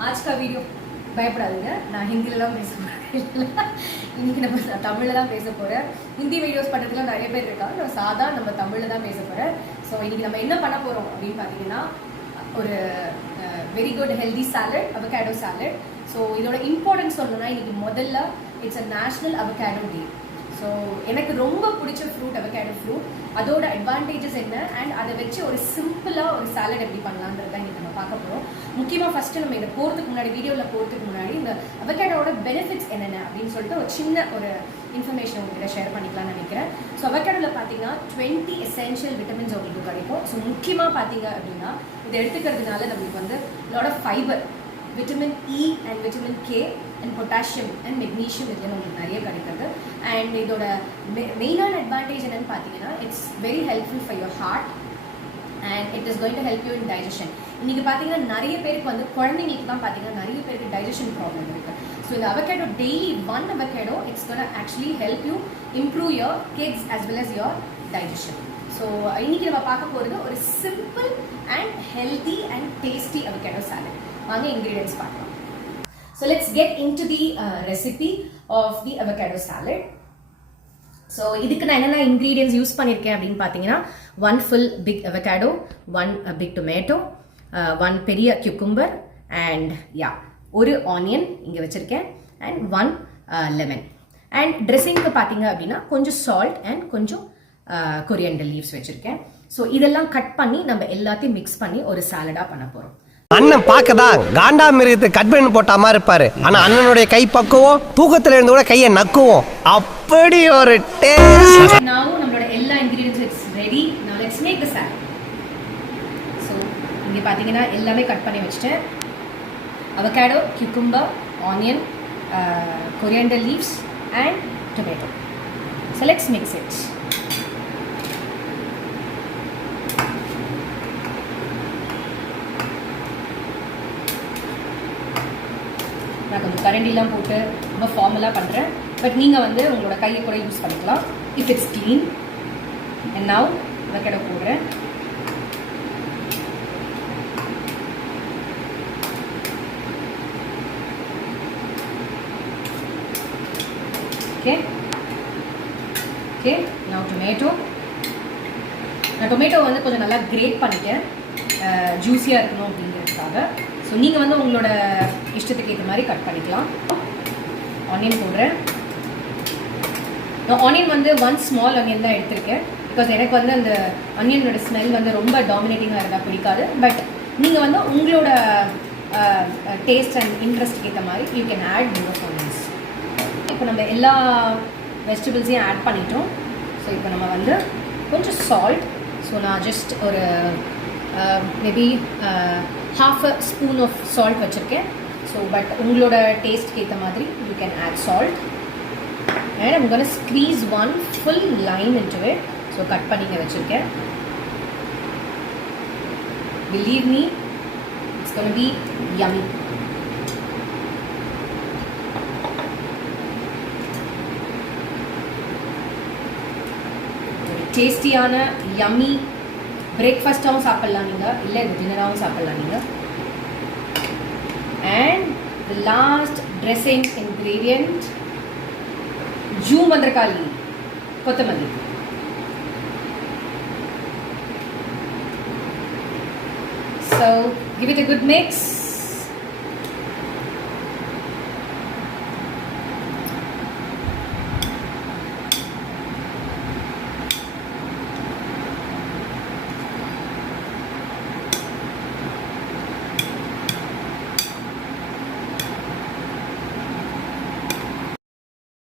आज का वीडियो பயப்படாதீங்க, நான் ஹிந்திலலாம் பேச போகிறேன். இன்றைக்கி நம்ம தமிழில் தான் பேச போகிறேன். ஹிந்தி வீடியோஸ் பண்ணுறதுலாம் நிறைய பேர் இருக்காங்க. நான் சாதா நம்ம தமிழில் தான் பேச போகிறேன். ஸோ இன்றைக்கி நம்ம என்ன பண்ண போகிறோம் அப்படின்னு பார்த்தீங்கன்னா, ஒரு very good healthy salad, avocado salad. So இதோட இம்பார்ட்டன்ஸ் சொல்லணும்னா, இன்றைக்கி முதல்ல it's a national avocado day. So எனக்கு ரொம்ப பிடிச்ச ஃப்ரூட் அவகேடோ ஃப்ரூட். அதோட அட்வான்டேஜஸ் என்ன அண்ட் அதை வச்சு ஒரு சிம்பிளாக ஒரு சாலட் எப்படி பண்ணலான்றது தான் இன்றைக்கி நம்ம பார்க்க போகிறோம். முக்கியமாக ஃபஸ்ட்டு நம்ம இதை போகிறதுக்கு முன்னாடி, வீடியோவில் போகிறதுக்கு முன்னாடி இந்த அவகேடோட பெனிஃபிட்ஸ் என்னென்ன அப்படின்னு சொல்லிட்டு ஒரு சின்ன ஒரு இன்ஃபர்மேஷன் உங்கள்கிட்ட ஷேர் பண்ணிக்கலாம்னு நினைக்கிறேன். ஸோ அவகேடோவில் பார்த்தீங்கன்னா 20 எசென்ஷியல் விட்டமின்ஸ் உங்களுக்கு கிடைக்கும். ஸோ முக்கியமாக பார்த்தீங்க அப்படின்னா இதை எடுத்துக்கிறதுனால நம்மளுக்கு வந்து lot of fibre, vitamin E and vitamin K and potassium and magnesium இதில் உங்களுக்கு நிறைய கிடைக்கிறது. அண்ட் இதோட மெயினான அட்வான்டேஜ் என்னென்னு பார்த்தீங்கன்னா, it's very helpful for your heart and it is going to help you in digestion. இன்றைக்கி பார்த்தீங்கன்னா நிறைய பேருக்கு வந்து குழந்தைங்களுக்கு தான் பார்த்தீங்கன்னா நிறைய பேருக்கு டைஜஷன் ப்ராப்ளம் இருக்குது. ஸோ இந்த avocado daily one avocado it's gonna actually help you improve your guts as well as your digestion. So இன்னைக்கு நம்ம பார்க்க போகிறது ஒரு simple and healthy and tasty avocado salad. வாங்க இன்க்ரீடியன்ட்ஸ் பார்க்கலாம். So let's get into the recipe of the avocado salad. So இதுக்கு நான் என்னென்ன ingredients யூஸ் பண்ணியிருக்கேன் அப்படின்னு பார்த்தீங்கன்னா, 1 full big avocado, 1 big tomato, 1 பெரிய cucumber and ஒரு onion இங்கே வச்சுருக்கேன் and 1 lemon. And ட்ரெஸ்ஸிங்க்கு பார்த்தீங்க அப்படின்னா கொஞ்சம் salt and கொஞ்சம் coriander leaves வச்சுருக்கேன். ஸோ இதெல்லாம் கட் பண்ணி நம்ம எல்லாத்தையும் மிக்ஸ் பண்ணி ஒரு சாலடாக பண்ண போகிறோம். அண்ணன் பார்க்கதான் காண்டா மிருகத்தை கட் பண்ணி போட்ட மாதிரி இருப்பாரு. ஆனா அண்ணனுடைய கை பக்குவோம், தூக்கத்துல இருந்து கூட கையை நக்குவோம். அப்படி ஒரு டேஸ்ட். Now நம்மளோட எல்லா ingredients is ready. Now let's make the salad. So இங்க பாத்தீங்கன்னா எல்லாமே கட் பண்ணி வச்சிட்டேன். avocado, cucumber, onion, coriander leaves and tomato. So let's mix it. நான் கொஞ்சம் கரண்டிலாம் போட்டு ரொம்ப ஃபார்மலாக பண்ணுறேன். பட் நீங்கள் வந்து உங்களோட கையை கூட யூஸ் பண்ணிக்கலாம் if it's clean. And now avocado போடுறேன். Okay okay now tomato. நான் டொமேட்டோ வந்து கொஞ்சம் நல்லா கிரேட் பண்ணிட்டேன், ஜூஸியாக இருக்கணும் அப்படிங்கிறதுக்காக. ஸோ நீங்கள் வந்து உங்களோட இஷ்டத்துக்கு ஏற்ற மாதிரி கட் பண்ணிக்கலாம். ஆனியன் போடுறேன். நான் ஆனியன் வந்து 1 ஸ்மால் ஆனியன் தான் எடுத்திருக்கேன். பிகாஸ் எனக்கு வந்து அந்த ஆனியனோட ஸ்மெல் வந்து ரொம்ப டாமினேட்டிங்காக இருந்தால் பிடிக்காது. பட் நீங்கள் வந்து உங்களோட டேஸ்ட் அண்ட் இன்ட்ரெஸ்ட்டுக்கு ஏற்ற மாதிரி you can add more onions. இப்போ நம்ம எல்லா வெஜிடபிள்ஸையும் ஆட் பண்ணிட்டோம். ஸோ இப்போ நம்ம வந்து கொஞ்சம் சால்ட். ஸோ நான் ஜஸ்ட் ஒரு maybe half a spoon of salt வச்சுருக்கேன். ஸோ பட் உங்களோட டேஸ்ட்க்கு ஏற்ற மாதிரி you can add salt. And I'm going to squeeze 1 full lime into it. So cut பண்ணிங்க வச்சுருக்கேன். Believe me, it's going to be yummy. டேஸ்டியான yummy பிரேக்ஃபாஸ்ட்டாகவும் சாப்பிட்லாம் நீங்கள், இல்லை இது டின்னராகவும் சாப்பிட்லாம் நீங்கள். And the last dressing ingredient ஜூமந்திரகாளி, கொத்தமல்லி. So give it a good mix.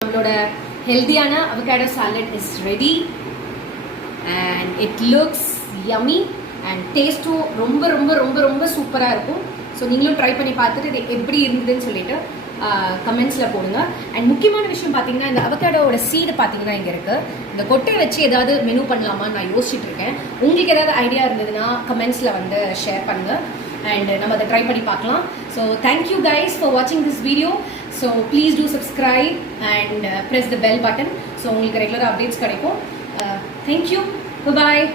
நம்மளோட ஹெல்தியான avocado salad is ready and it looks yummy and டேஸ்ட்டும் ரொம்ப ரொம்ப ரொம்ப ரொம்ப சூப்பராக இருக்கும். ஸோ நீங்களும் ட்ரை பண்ணி பார்த்துட்டு இது எப்படி இருந்ததுன்னு சொல்லிட்டு கமெண்ட்ஸில் போடுங்க. அண்ட் முக்கியமான விஷயம் பார்த்தீங்கன்னா, இந்த அவகேடோட சீடு பார்த்தீங்கன்னா இங்கே இருக்குது. இந்த கொட்டையை வச்சு ஏதாவது மெனு பண்ணலாமான்னு நான் யோசிச்சுட்டு இருக்கேன். உங்களுக்கு ஏதாவது ஐடியா இருந்ததுன்னா கமெண்ட்ஸில் வந்து ஷேர் பண்ணுங்கள் அண்ட் நம்ம அதை ட்ரை பண்ணி பார்க்கலாம். ஸோ தேங்க்யூ கைஸ் ஃபார் வாட்சிங் this video. So please do subscribe and press the bell button. So உங்களுக்கு ரெகுலராக அப்டேட்ஸ் கிடைக்கும். தேங்க்யூ, பாய்.